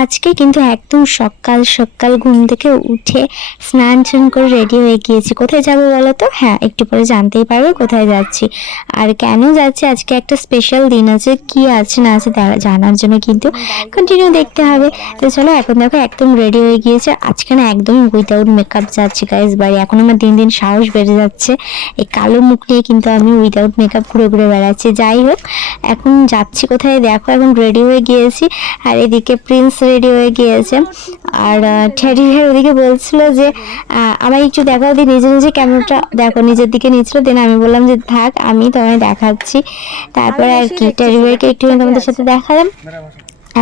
আজকে কিন্তু একদম সকাল সকাল ঘুম থেকে উঠে স্নান টান করে রেডি হয়ে গিয়েছি। কোথায় যাব বলো তো হ্যাঁ একটু পরে জানতেই পারবে কোথায় যাচ্ছি। আর কেন যাচ্ছি? আজকে একটা স্পেশাল দিন আছে, কি আছে না আছে জানার জন্য কিন্তু কন্টিনিউ দেখতে হবে। তো চলো, এখন দেখো একদম রেডি হয়ে গিয়েছে। আজকে না একদম উইদাউট মেকআপ যাচ্ছি গাইজ বাড়ি। এখন আমার দিন দিন সাহস বেড়ে যাচ্ছে। এই কালো মুখ নিয়ে কিন্তু আমি উইদাউট মেকআপ ঘুরে ঘুরে বেড়াচ্ছি। যাই হোক, এখন যাচ্ছি কোথায়? দেখো, এখন রেডি হয়ে গিয়েছি। আর এদিকে প্রিন্স রেডি হয়ে গিয়েছে। আর ভাই ওদিকে বলছিল যে আহ, আমায় একটু দেখাও দিয়ে নিজে নিজে ক্যামেরাটা দেখো নিজের দিকে নিচ্ছিল দেন আমি বললাম যে থাক আমি তোমায় দেখাচ্ছি। তারপরে আর কি ট্যাডি ভাইকে একটু তোমাদের সাথে দেখালাম।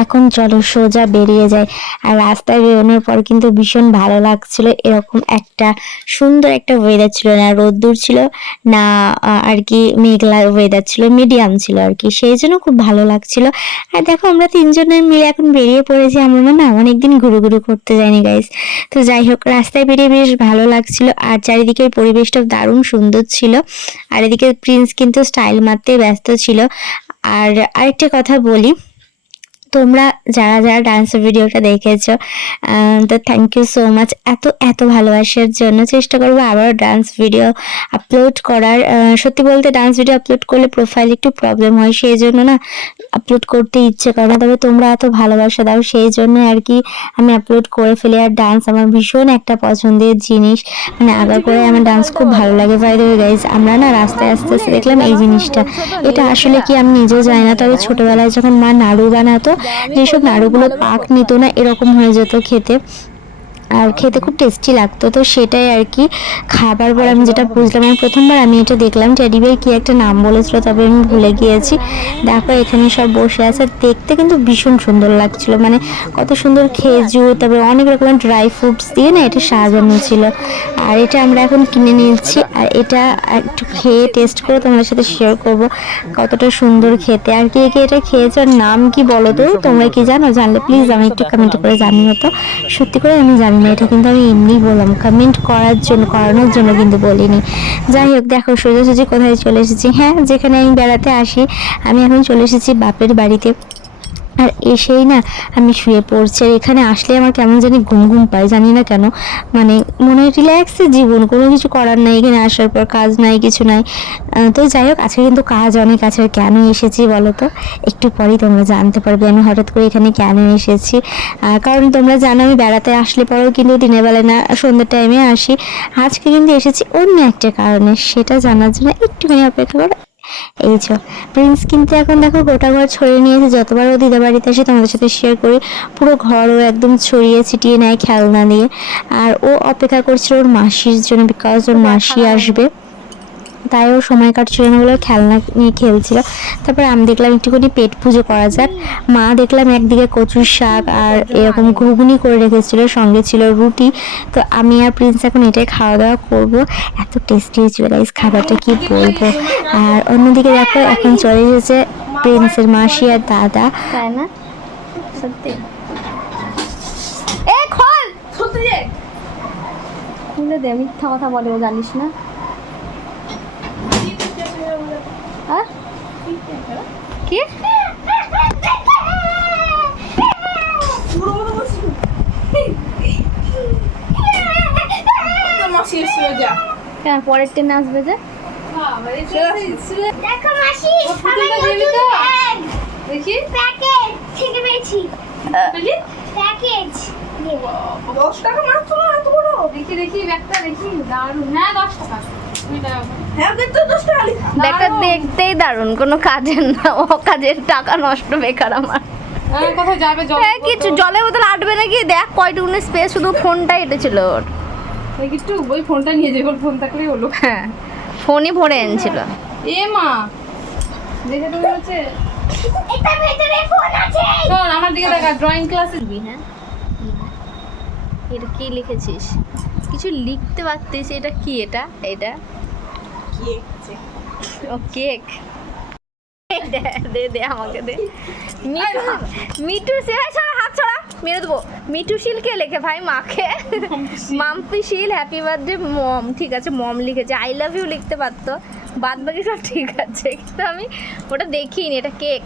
এখন চলো সোজা বেরিয়ে যাই। আর রাস্তায় বেরোনোর পর কিন্তু ভীষণ ভালো লাগছিল। এরকম একটা সুন্দর একটা ওয়েদার ছিল না, রোদ্দুর ছিল না আর কি মেঘলা ওয়েদার ছিল মিডিয়াম ছিল আর কি। সেই জন্য খুব ভালো লাগছিল। আর দেখো আমরা তিনজনের মিলে এখন বেরিয়ে পড়েছি, আমরা না অনেকদিন ঘুরু ঘুরু করতে যাইনি গাইস তো যাই হোক, রাস্তায় বেরিয়ে বেশ ভালো লাগছিল। আর চারিদিকের পরিবেশটা দারুণ সুন্দর ছিল। আর এদিকে প্রিন্স কিন্তু স্টাইল মারতে ব্যস্ত ছিল। আর আরেকটা কথা বলি তোমরা যারা যারা ডান্সের ভিডিওটা দেখেছ তো থ্যাংক ইউ সো মাচ এত এত ভালোবাসার জন্য চেষ্টা করব আবারও ডান্স ভিডিও আপলোড করার। সত্যি বলতে ডান্স ভিডিও আপলোড করলে প্রোফাইল একটু প্রবলেম হয়, সেই জন্য না আপলোড করতে ইচ্ছে করে না। তবে তোমরা এত ভালোবাসা দাও, সেই জন্য আর কি আমি আপলোড করে ফেলি। আর ডান্স আমার ভীষণ একটা পছন্দের জিনিস। মানে আগা করে আমার ডান্স খুব ভালো লাগে। বাই দ্য গাইজ আমরা না রাস্তায় আস্তে আস্তে দেখলাম এই জিনিসটা। এটা আসলে কি আমি নিজেও জানি না। তবে ছোটবেলায় যখন মা নাড়ু বানাতো যেসব নাড়ুগুলো পাক নিত না এরকম হয়ে যেত খেতে। আর খেতে খুব টেস্টি লাগতো। তো সেটাই আর কি। খাবার পর আমি যেটা বুঝলাম, আমি প্রথমবার আমি এটা দেখলাম টেডি ভাই কি একটা নাম বলেছিল, তবে আমি ভুলে গিয়েছি। দেখো, এখানে সব বসে আছে। দেখতে কিন্তু ভীষণ সুন্দর লাগছিল। মানে কত সুন্দর খেজুর তারপরে অনেক রকমের ড্রাই ফ্রুটস দিয়ে না এটা সাজানো ছিল। আর এটা আমরা এখন কিনে নিচ্ছি আর এটা একটু খেয়ে টেস্ট করে তোমাদের সাথে শেয়ার করব, কতটা সুন্দর খেতে। আর কে কে এটা খেয়েছো, আর নাম কি বলো তো? তোমরা কি জানো? জানলে প্লিজ আমি একটু কমেন্ট করে জানিও তো। সত্যি করে আমি জানি না এটা কিন্তু আমি এমনি বললাম। কমেন্ট করার জন্য, করানোর জন্য কিন্তু বলিনি। যাই হোক, দেখো, সোজাসুজি কোথায় চলে এসেছি। হ্যাঁ যেখানে আমি বেড়াতে আসি, আমি এখন চলে এসেছি বাপের বাড়িতে। আর এসেই না আমি শুয়ে পড়ছি। আর এখানে আসলে আমার কেমন জানি ঘুম ঘুম পায়, জানি না কেন। মানে মনে হয় রিল্যাক্সে জীবন, কোনো কিছু করার নাই, এখানে আসার পর কাজ নাই, কিছু নাই। তো যাই হোক, আজকে কিন্তু কাজ অনেক আছে, আর কেন এসেছি বলো তো? একটু পরেই তোমরা জানতে পারবে, আমি হঠাৎ করে এখানে কেন এসেছি। কারণ তোমরা জানো, আমি বেড়াতে আসলে পরেও কিন্তু দিনের বেলায় না, সন্ধ্যের টাইমে আসি। আজকে কিন্তু এসেছি অন্য একটা কারণে, সেটা জানার জন্য একটুখানি অপেক্ষা করো। এই ছ প্রিন্স কিন্তু এখন দেখো গোটা ঘর ছড়িয়ে নিয়েছে। যতবার ও দিদা বাড়িতে আসে তোমাদের সাথে শেয়ার করি পুরো ঘর ও একদম ছড়িয়ে ছিটিয়ে নেয় খেলনা দিয়ে। আর ও অপেক্ষা করছিল ওর মাসির জন্য বিকজ ওর মাসি আসবে। তাই ও সময় কাটছিল না বলে খেলনা নিয়ে খেলছিল। তারপর আমি দেখলাম একটুখানি পেট পুজো করা যাক। মা দেখলাম একদিকে কচুর শাক আর এরকম ঘুগনি করে রেখেছিল সঙ্গে ছিল রুটি। তো আমি আর প্রিন্স এখন এটাই খাওয়া দাওয়া করব। এত টেস্টি হয়েছিল গাইস খাবারটা কি বলব? আর অন্যদিকে দেখো এখন চলে এসেছে প্রিন্সের মাসি আর দাদা। তাই না? সত্যি। এ খোল! খুলে দে মিথ্যা কথা বলে ও জানিস না হ্যাঁ কি পুরো মতো বলছি তোর মাসি এসেছিল যা কেন পরের ট্রেনে আসবে যে। দশ টাকা মাত্র না এত বড়? দেখি দেখি ব্যাগটা দেখি। দারুণ। হ্যাঁ দশ টাকা। কুড়ি টাকা করে। হ্যাঁ কিন্তু দশ টাকা লেখা। ব্যাগটা দেখতেই দারুণ কোনো কাজের না। ও কাজের টাকা নষ্ট বেকার আমার। হ্যাঁ, কোথায় যাবে হ্যাঁ কিছু জলের বোতল আটবে নাকি? দেখ কয়টুকুনি স্পেস শুধু ফোনটা এটেছিল ওর। একটু ওই ফোনটা নিয়ে যাবে ফোন থাকলেই হলো। হ্যাঁ ফোনই ভরে এনেছিল। এ মা দেখে তো হচ্ছে এটার ভিতরে ফোন আছে। শোন আমার দিকে দেখা ড্রয়িং ক্লাসে হ্যাঁ এটা কি লিখেছিস? কিছু লিখতে পারতিস এটা কি এটা? এটা? কি ও কেক। দে দে দে আমাকে দে। মিঠু মিঠু সে হাত ছড়া মেরে দেবো। মিঠু শিল কে লেখে ভাই? মাকে? মাম্পি শিল হ্যাপি বার্থডে মম। ঠিক আছে মম লিখেছে। আই লাভ ইউ লিখতে পারতো। বাদ বাকি সব ঠিক আছে কিন্তু আমি ওটা দেখিনি। এটা কেক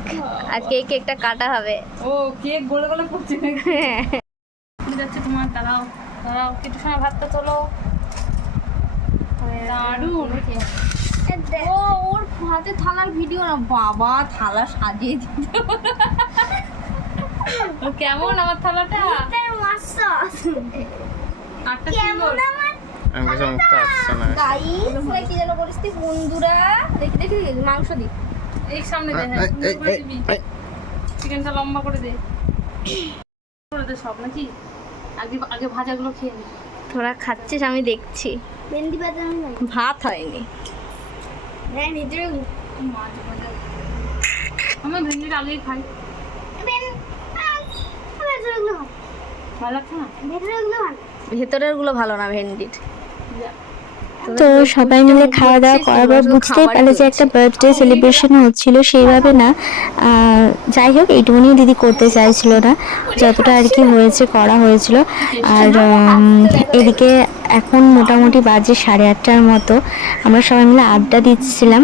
আর কেক কেকটা কাটা হবে। ও কেক গলে গলে পড়ছে হ্যাঁ। যাচ্ছে তোমার দাঁড়াও দাঁড়াও কিছু সময় ভাতটা তোলো। দারুণ। ও ওর হাতে থালার ভিডিও না। বাবা থালা সাজিয়ে দিতে। কেমন আমার থালাটা? আটটা কেমন সুন্দর আমি কিছু মুখটা আসছে না গাইস কি যেন করিস তুই বন্ধুরা? দেখি দেখি মাংস দি। এই সামনে দে হ্যাঁ চিকেনটা লম্বা করে দে। করে দে সব নাকি? আগে আগে ভাজাগুলো খেয়ে নি। তোরা খাচ্ছিস আমি দেখছি। ভেন্ডি নাই ভাত হয়নি। হ্যাঁ ভিতরে মাছ ভাজা। আমি ভেন্ডিটা আগেই খাই। ভালো। ভেতরেরগুলো ভালো। না ভেন্ডির। তো সবাই মিলে খাওয়া দাওয়া করার পর বুঝতেই পারলে যে একটা বার্থডে সেলিব্রেশন হচ্ছিল সেইভাবে না আহ, যাই হোক এইটুকুনি দিদি করতে চাইছিল না। যতটা আর কি হয়েছে করা হয়েছিল। আর এদিকে এখন মোটামুটি বাজে সাড়ে আটটার মতো। আমরা সবাই মিলে আড্ডা দিচ্ছিলাম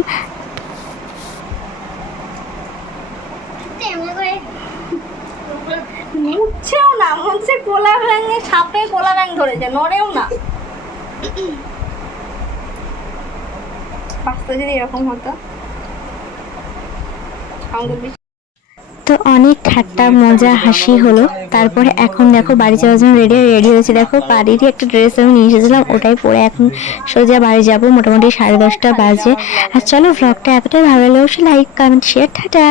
এমনি করে উঠছেও না মনে হচ্ছে কোলা সাপে ধরেছে, নড়েও না। তো অনেক ঠাট্টা, মজা, হাসি হলো। তারপরে এখন দেখো, বাড়ি যাওয়ার জন্য রেডি রেডি হয়েছে। দেখো, বাড়িরই একটা ড্রেস আমি নিয়ে এসেছিলাম, ওটাই পরে এখন সোজা বাড়ি যাব, মোটামুটি সাড়ে দশটা বাজে। আর চলো ভ্লগটা এতটাই ভালো লাগলে লাইক কমেন্ট শেয়ার টাটা।